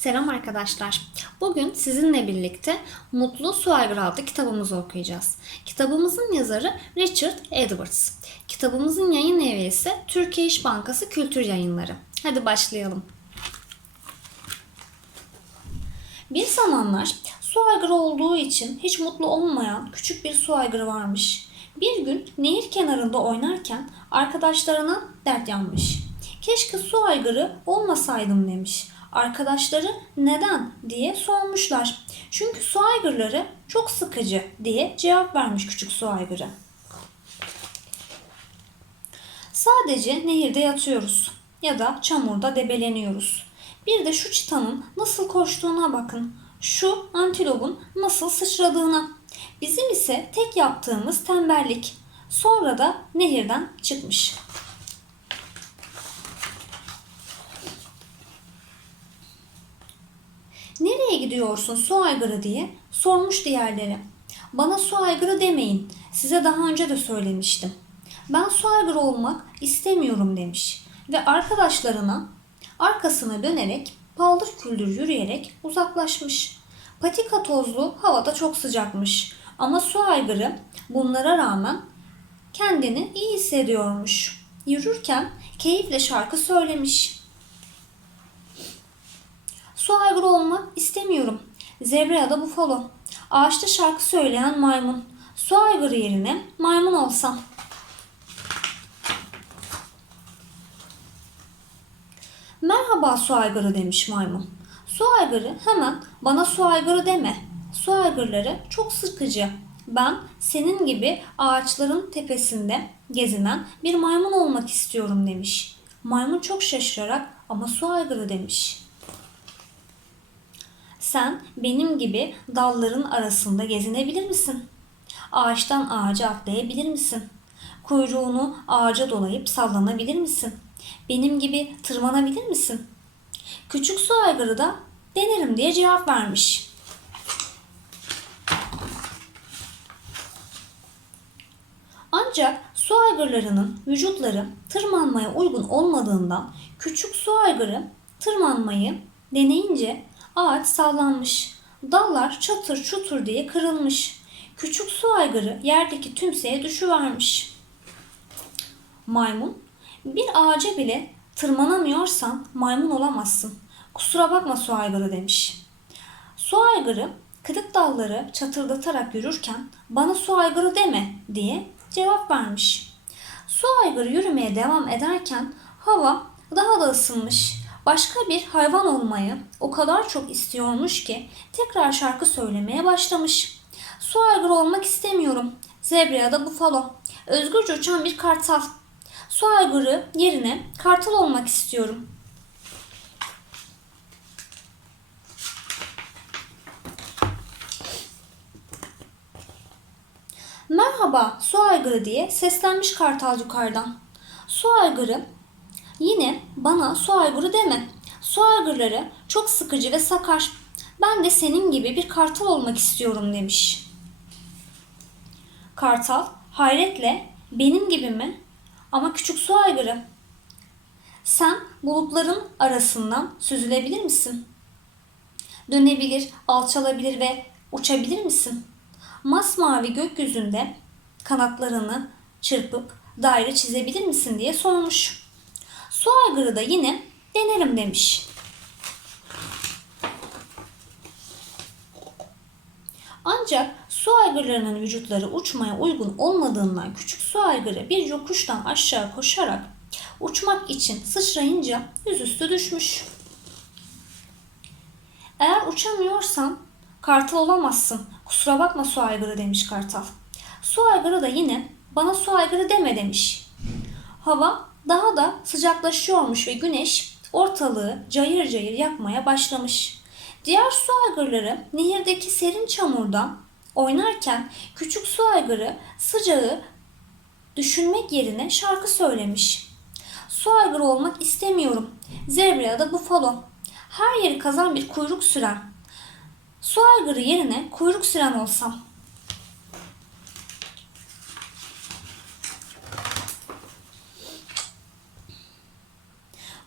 Selam arkadaşlar. Bugün sizinle birlikte Mutlu Su Aygırı adlı kitabımızı okuyacağız. Kitabımızın yazarı Richard Edwards. Kitabımızın yayın evi ise Türkiye İş Bankası Kültür Yayınları. Hadi başlayalım. Bir zamanlar su aygırı olduğu için hiç mutlu olmayan küçük bir su aygırı varmış. Bir gün nehir kenarında oynarken arkadaşlarına dert yanmış. Keşke su aygırı olmasaydım demiş. Arkadaşları neden diye sormuşlar. Çünkü su aygırları çok sıkıcı diye cevap vermiş küçük su aygırı. Sadece nehirde yatıyoruz ya da çamurda debeleniyoruz. Bir de şu çitanın nasıl koştuğuna bakın. Şu antilopun nasıl sıçradığına. Bizim ise tek yaptığımız tembellik. Sonra da nehirden çıkmış. Gidiyorsun su aygırı diye sormuş diğerleri. Bana su aygırı demeyin. Size daha önce de söylemiştim. Ben su aygırı olmak istemiyorum demiş. Ve arkadaşlarına arkasına dönerek paldır küldür yürüyerek uzaklaşmış. Patika tozlu havada çok sıcakmış. Ama su aygırı bunlara rağmen kendini iyi hissediyormuş. Yürürken keyifle şarkı söylemiş. Su aygırı olmak istemiyorum. Zebra ya da bufalo. Ağaçta şarkı söyleyen maymun. Su aygırı yerine maymun olsam. Merhaba su aygırı demiş maymun. Su aygırı hemen bana su aygırı deme. Su aygırları çok sıkıcı. Ben senin gibi ağaçların tepesinde gezinen bir maymun olmak istiyorum demiş. Maymun çok şaşırarak ama su aygırı demiş. Sen benim gibi dalların arasında gezinebilir misin? Ağaçtan ağaca atlayabilir misin? Kuyruğunu ağaca dolayıp sallanabilir misin? Benim gibi tırmanabilir misin? Küçük su aygırı da denerim diye cevap vermiş. Ancak su aygırlarının vücutları tırmanmaya uygun olmadığından küçük su aygırı tırmanmayı deneyince ağaç sallanmış. Dallar çatır çutur diye kırılmış. Küçük su aygırı yerdeki tümseye düşüvermiş. Maymun, bir ağaca bile tırmanamıyorsan maymun olamazsın. Kusura bakma su aygırı demiş. Su aygırı kırık dalları çatırdatarak yürürken bana su aygırı deme diye cevap vermiş. Su aygırı yürümeye devam ederken hava daha da ısınmış. Başka bir hayvan olmayı o kadar çok istiyormuş ki tekrar şarkı söylemeye başlamış. Su aygırı olmak istemiyorum. Zebra ya da bufalo. Özgürce uçan bir kartal. Su aygırı yerine kartal olmak istiyorum. Merhaba su aygırı diye seslenmiş kartal yukarıdan. Su aygırı yine bana su aygırı deme. Su aygırları çok sıkıcı ve sakar. Ben de senin gibi bir kartal olmak istiyorum demiş. Kartal hayretle benim gibi mi? Ama küçük su aygırı. Sen bulutların arasından süzülebilir misin? Dönebilir, alçalabilir ve uçabilir misin? Masmavi gökyüzünde kanatlarını çırpıp daire çizebilir misin diye sormuş. Su aygırı da yine denerim demiş. Ancak su aygırlarının vücutları uçmaya uygun olmadığından küçük su aygırı bir yokuştan aşağı koşarak uçmak için sıçrayınca yüzüstü düşmüş. Eğer uçamıyorsan kartal olamazsın. Kusura bakma su aygırı demiş kartal. Su aygırı da yine bana su aygırı deme demiş. Hava daha da sıcaklaşıyormuş ve güneş ortalığı cayır cayır yakmaya başlamış. Diğer su aygırları nehirdeki serin çamurda oynarken küçük su aygırı sıcağı düşünmek yerine şarkı söylemiş. Su aygırı olmak istemiyorum. Zebra ya da bufalo. Her yeri kazan bir kuyruk süren. Su aygırı yerine kuyruk süren olsam.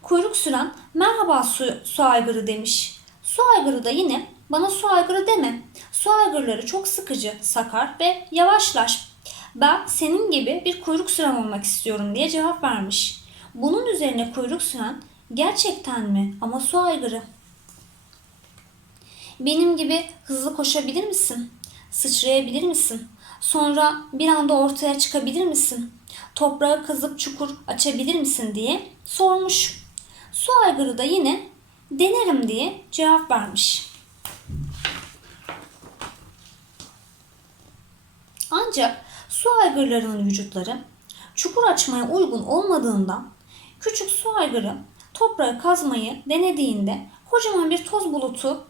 Kuyruk süren merhaba su, su aygırı demiş. Su aygırı da yine bana su aygırı deme. Su aygırları çok sıkıcı, sakar ve yavaşlar. Ben senin gibi bir kuyruk süren olmak istiyorum diye cevap vermiş. Bunun üzerine kuyruk süren gerçekten mi ama su aygırı? Benim gibi hızlı koşabilir misin? Sıçrayabilir misin? Sonra bir anda ortaya çıkabilir misin? Toprağı kazıp çukur açabilir misin diye sormuş. Su aygırı da yine denerim diye cevap vermiş. Ancak su aygırlarının vücutları çukur açmaya uygun olmadığından küçük su aygırı toprağı kazmayı denediğinde kocaman bir toz bulutu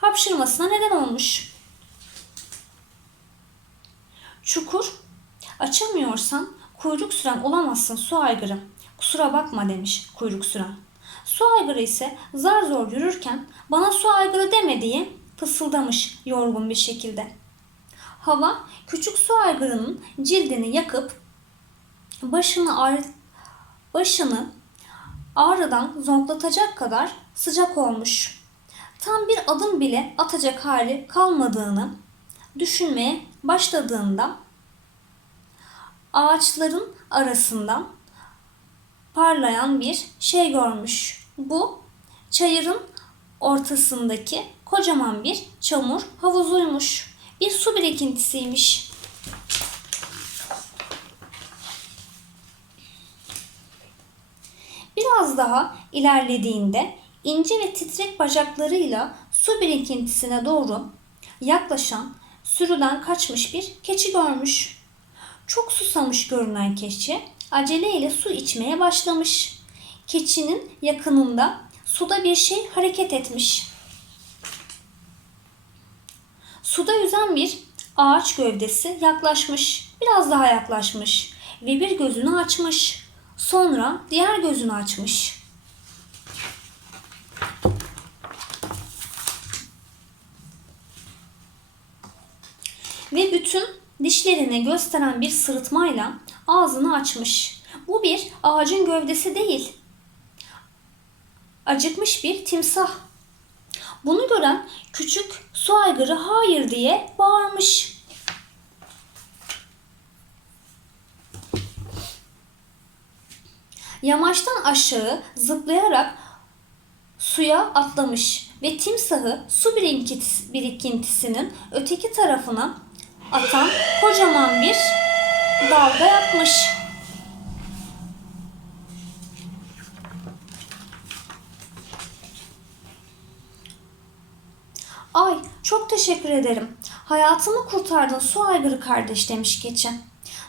hapşırmasına neden olmuş. Çukur açamıyorsan kuyruk süren olamazsın su aygırı. Kusura bakma demiş kuyruk süren. Su aygırı ise zar zor yürürken bana su aygırı deme diye fısıldamış yorgun bir şekilde. Hava küçük su aygırının cildini yakıp başını ağrı, başını ağrıdan zonklatacak kadar sıcak olmuş. Tam bir adım bile atacak hali kalmadığını düşünmeye başladığında ağaçların arasından parlayan bir şey görmüş. Bu çayırın ortasındaki kocaman bir çamur havuzuymuş. Bir su birikintisiymiş. Biraz daha ilerlediğinde ince ve titrek bacaklarıyla su birikintisine doğru yaklaşan, sürüden kaçmış bir keçi görmüş. Çok susamış görünen keçi aceleyle su içmeye başlamış. Keçinin yakınında suda bir şey hareket etmiş. Suda yüzen bir ağaç gövdesi yaklaşmış. Biraz daha yaklaşmış ve bir gözünü açmış. Sonra diğer gözünü açmış. Ve bütün dişlerini gösteren bir sırıtmayla ağzını açmış. Bu bir ağacın gövdesi değil. Acıkmış bir timsah. Bunu gören küçük su aygırı hayır diye bağırmış. Yamaçtan aşağı zıplayarak suya atlamış ve timsahı su birikintisi- birikintisinin öteki tarafına atan kocaman bir dalga yapmış. Ay çok teşekkür ederim. Hayatımı kurtardın su aygırı kardeş demiş keçi.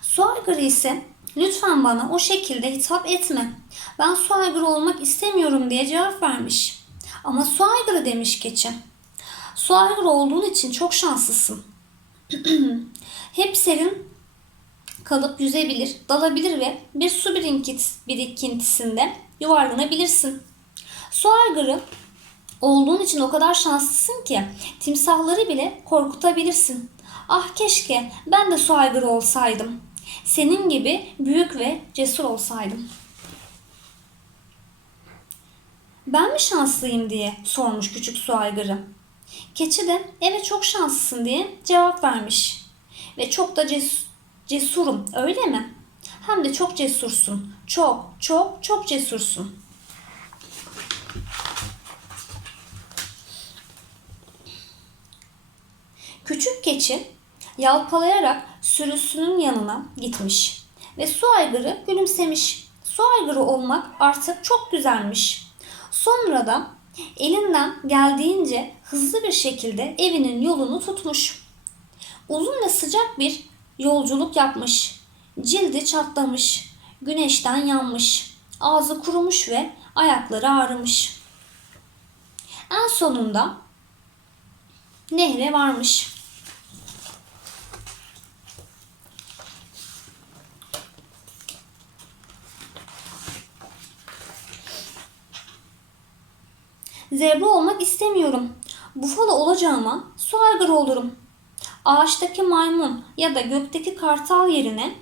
Su aygırı ise lütfen bana o şekilde hitap etme. Ben su aygırı olmak istemiyorum diye cevap vermiş. Ama su aygırı demiş keçi. Su aygırı olduğun için çok şanslısın. Hep serin kalıp yüzebilir, dalabilir ve bir su birikintisinde yuvarlanabilirsin. Su aygırı olduğun için o kadar şanslısın ki timsahları bile korkutabilirsin. Ah keşke ben de su aygırı olsaydım. Senin gibi büyük ve cesur olsaydım. Ben mi şanslıyım diye sormuş küçük su aygırı. Keçi de evet çok şanslısın diye cevap vermiş. Ve çok da ces- cesurum öyle mi? Hem de çok cesursun. Çok çok çok cesursun. Küçük keçi yalpalayarak sürüsünün yanına gitmiş ve su aygırı gülümsemiş. Su aygırı olmak artık çok güzelmiş. Sonra da elinden geldiğince hızlı bir şekilde evinin yolunu tutmuş. Uzun ve sıcak bir yolculuk yapmış. Cildi çatlamış, güneşten yanmış, ağzı kurumuş ve ayakları ağrımış. En sonunda nehre varmış. Zebra olmak istemiyorum. Bufalo olacağıma su aygırı olurum. Ağaçtaki maymun ya da gökteki kartal yerine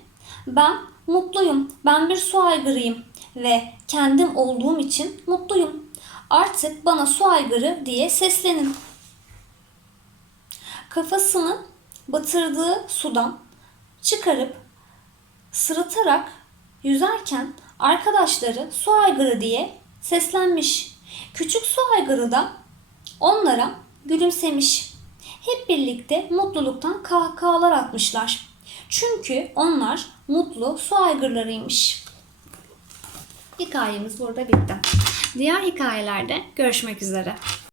ben mutluyum, ben bir su aygırıyım ve kendim olduğum için mutluyum. Artık bana su aygırı diye seslenin. Kafasını batırdığı sudan çıkarıp sırıtarak yüzerken arkadaşları su aygırı diye seslenmiş. Küçük su aygırı da onlara gülümsemiş. Hep birlikte mutluluktan kahkahalar atmışlar. Çünkü onlar mutlu su aygırlarıymış. Hikayemiz burada bitti. Diğer hikayelerde görüşmek üzere.